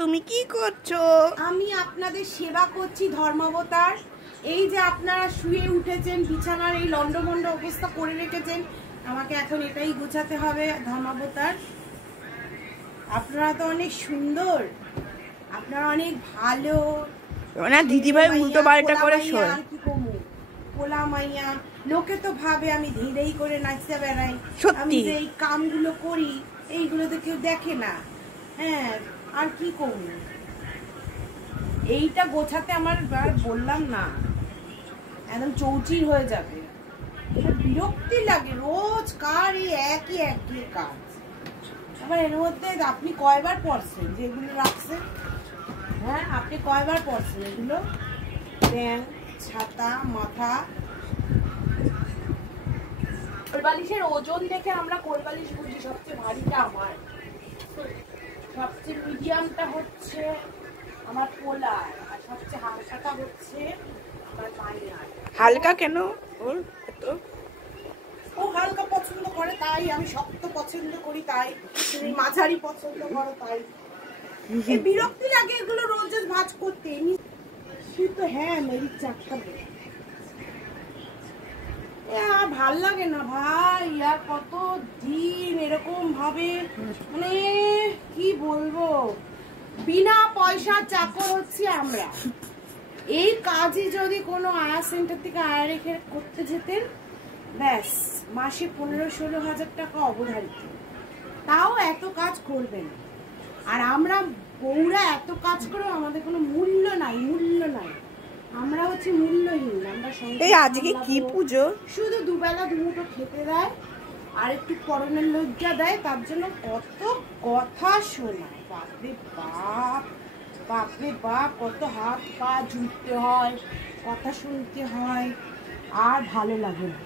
তুমি কি করছো? আমি আপনাদের সেবা করছি ধর্মাবতার। এই যে আপনারা শুয়ে উঠেছেন, বিছানার এই লন্ডভন্ড অবস্থা করে রেখেছেন, আমাকে এখন এটাই গোছাতে হবে ধর্মাবতার। আপনারা তো অনেক সুন্দর, আপনারা অনেক ভালো। না দিদিভাই উল্টো পাল্টা করে শোয়। পোলা মাইয়া, লোকে তো ভাবে আমি ধীরেই করে নাচতে বেড়াই, আমি যে এই কামগুলো করি এইগুলো তো কেউ দেখে না। হ্যাঁ, আর কি করব, এইটা গোছাতে আমার আর বললাম না, একদম চৌচির হয়ে যাবে। বিরক্তি লাগে রোজ কার এই একই একই কাজ। আবার এর মধ্যে আপনি কয়বার পড়ছেন যেগুলো রাখছেন? হ্যাঁ, আপনি কয়বার পড়ছেন এগুলো? ব্যাং, ছাতা, মাথা। কোলবালিশের ওজন দেখে আমরা কোলবালিশ বুঝি, সবচেয়ে ভারীটা আমার, সবচেয়ে মিডিয়ামটা হচ্ছে আমার পোলার, আর সবচেয়ে হালকাটা হচ্ছে আমার মাইয়ার। হালকা কেন? ও হালকা পছন্দ করে তাই, আমি শক্ত পছন্দ করি তাই, তুমি মাঝারি পছন্দ করো তাই। বিরক্তি লাগে এগুলো রোজ ভাজ করতে। তো হ্যাঁ, মেরি চারটা ভাল লাগে না ভাই, আর কত দিন এরকম ভাবে, মানে কি বলবো, বিনা পয়সা চাকর হচ্ছি আমরা। এই কাজে যদি কোনো আয়া সেন্টার থেকে আয়া রেখে করতে যেতেন, ব্যাস মাসে 15-16 হাজার টাকা অবধারিত, তাও এত কাজ করবেন। আর আমরা বউরা এত কাজ করেও আমাদের কোনো মূল্য নাই, মূল্য নাই, আমরা হচ্ছে মূল্যহীন। আমরা এই আজকে কি পুজো? শুধু দুবেলা দুমুঠো খেতে দেয় আর একটু পরনের লজ্জা দেয়, তার জন্য কত কথা শোনায়। বাপরে বাপ, বাপরে বাপ, কত হাত পা ঝুঁকতে হয়, কথা শুনতে হয়, আর ভালো লাগে না।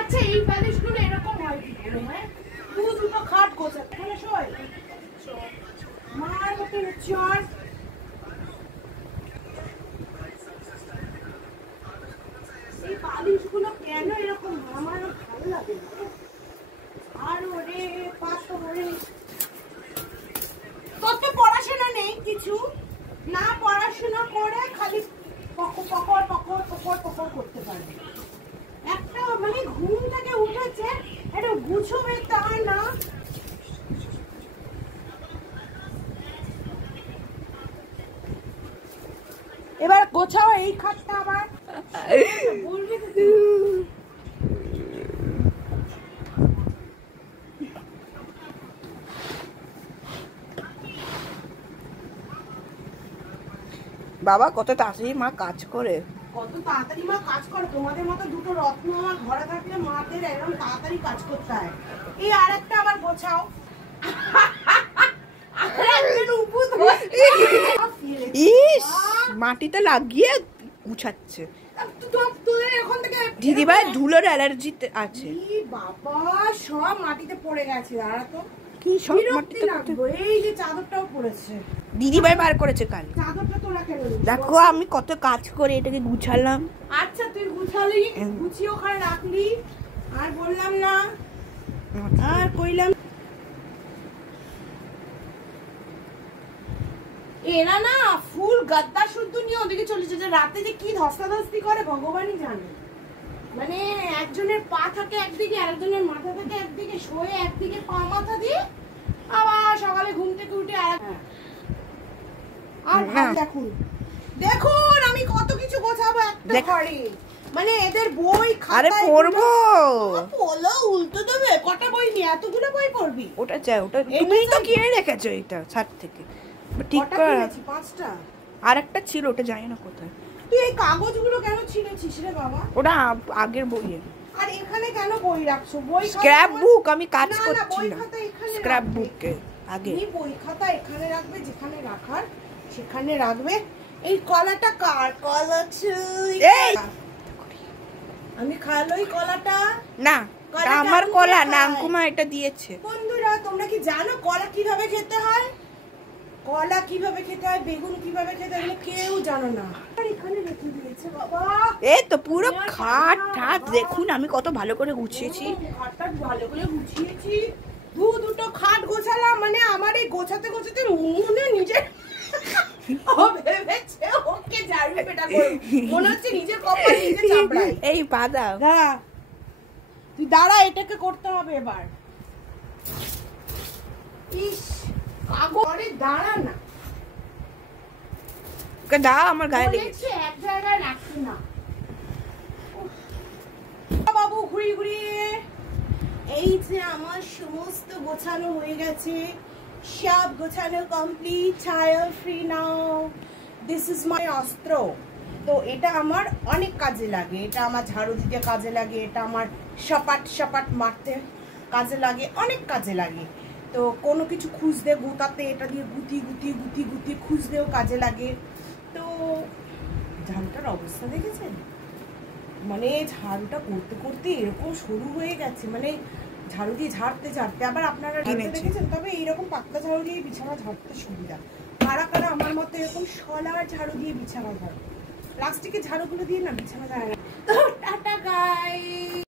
আচ্ছা, এই প্যালেসগুলো এরকম হয় কি করে? হ্যাঁ, দুটো খাট গোছাতে এখানে শোয় মার মতো চর। এই বালিশগুলো কেন এরকম আমার ভালো লাগে না। আর ওরে পাশো ওরে, তোর তো পড়াশোনা নেই কিছু, না পড়াশোনা করে খালি পকর পকর পকর পকর পকর করতে পারবে। একটা মানে ঘুম থেকে উঠেছে, এটা গুছবে তা না। এবার গোছাও এই খাটটা আবার বলবি তো। বাবা কত তাড়াতাড়ি মা কাজ করে, কত তাড়াতাড়ি মা কাজ করে। তোমাদের মতো দুটো রত্ন আমার ঘরে থাকলে মাদের এরকম তাড়াতাড়ি কাজ করতে হয়। এই আরেকটা আবার গোছাও। ইস, মাটিতে লাগিয়ে গুছাচ্ছে। দিদিভাই ধুলোর অ্যালার্জিতে আছে। বাবা, সব মাটিতে পড়ে গেছে। দাঁড়া তো, কি সব মাটিতে লাগবে। এই যে চাদরটাও পড়েছে, দিদিভাই বার করেছে কাল। চাদরটা তোরা কেন? দেখো আমি কত কাজ করে এটাকে গুছালাম। আচ্ছা, তুই গুছালি, গুছিয়ে ওখানে রাখলি, আর বললাম না, আর কইলাম। এরা না ফুল গাদ্দা শুদ্ধ নিয়ে ওদিকে চলেছে, যে রাতে যে কি ধস্তাধস্তি করে ভগবানই জানে। মানে একজনের পা থাকে একদিকে, আরেকজনের মাথা থাকে একদিকে, শোয়ে একদিকে পা মাথা দিয়ে, আবার সকালে ঘুম থেকে উঠে আর দেখুন দেখুন আমি কত কিছু গোছাবো একটা ঘরে। মানে এদের বই আরে পড়বো, পড়লো উল্টো দেবে। কটা বই নিয়ে এতগুলো বই পড়বি? ওটা চাই, ওটা তুমি তো কিনে রেখেছো এটা ছাদ থেকে, ঠিক করে। 5টা আর একটা ছিল, ওটা জানি না কোথায়। তুই এই কাগজগুলো কেন ছিঁড়েছিস রে বাবা? ওটা আগের বইয়ে। আর এখানে কেন বই রাখছো? বই স্ক্র্যাপ বুক, আমি কাজ করছি না। এখানে স্ক্র্যাপ বুকে আগে এই বই খাতা এখানে রাখবে, যেখানে রাখার সেখানে রাখবে। এই কলাটা কার কলা? এই আমি খাইলই কলাটা না, আমার কলা না, আঙ্কুমা এটা দিয়েছে। বন্ধুরা, তোমরা কি জানো কলা কিভাবে খেতে হয়? কলা কিভাবে খেতে হয়, বেগুন কিভাবে খেতে হয়, কেউ জানো না। আর এখানে রেখে দিয়েছে বাবা। এই তো পুরো খাট ঠাট দেখুন আমি কত ভালো করে গুছিয়েছি। খাটটা ভালো করে গুছিয়েছি। দুটো খাট গোছালাম, মানে আমার এই গোছাতে গোছাতে মনে নিজে ভেবেছে ওকে ঝাড়ু পেটা করব, মনে হচ্ছে নিজের কপাল নিজে চাপড়াই। এই বাদা দাঁড়া, তুই দাঁড়া, এটাকে করতে হবে এবার। ইস কাগরে দাঁড়া না, দাও আমার গায়ে লেগেছে। এক জায়গায় রাখি না বাবু। ঘুরিয়ে ঘুরিয়ে এই যে আমার সমস্ত গোছানো হয়ে গেছে, সব গোছানো কমপ্লিট, ছায়া free now. This is my অস্ত্র। তো এটা আমার অনেক কাজে লাগে, এটা আমার ঝাড়ু দিতে কাজে লাগে, এটা আমার সপাট সপাট মারতে কাজে লাগে, অনেক কাজে লাগে। তো কোনো কিছু খুঁজতে গোতাতে এটা দিয়ে গুতি গুতি গুতি গুতি খুঁজতেও কাজে লাগে। তো ঝাড়ুটার অবস্থা দেখেছেন, মানে ঝাড়ুটা করতে করতে এরকম সরু হয়ে গেছে, মানে ঝাড়ু দিয়ে ঝাড়তে ঝাড়তে আবার আপনারা দেখেছেন। তবে এইরকম পাতলা ঝাড়ু দিয়ে বিছানা ঝাড়তে সুবিধা। কারা কারা আমার মতো এরকম শলার ঝাড়ু দিয়ে বিছানা ঝাড়ু, প্লাস্টিকের ঝাড়ুগুলো দিয়ে না বিছানা ঝাড়ে না। তো টাটা গাইস।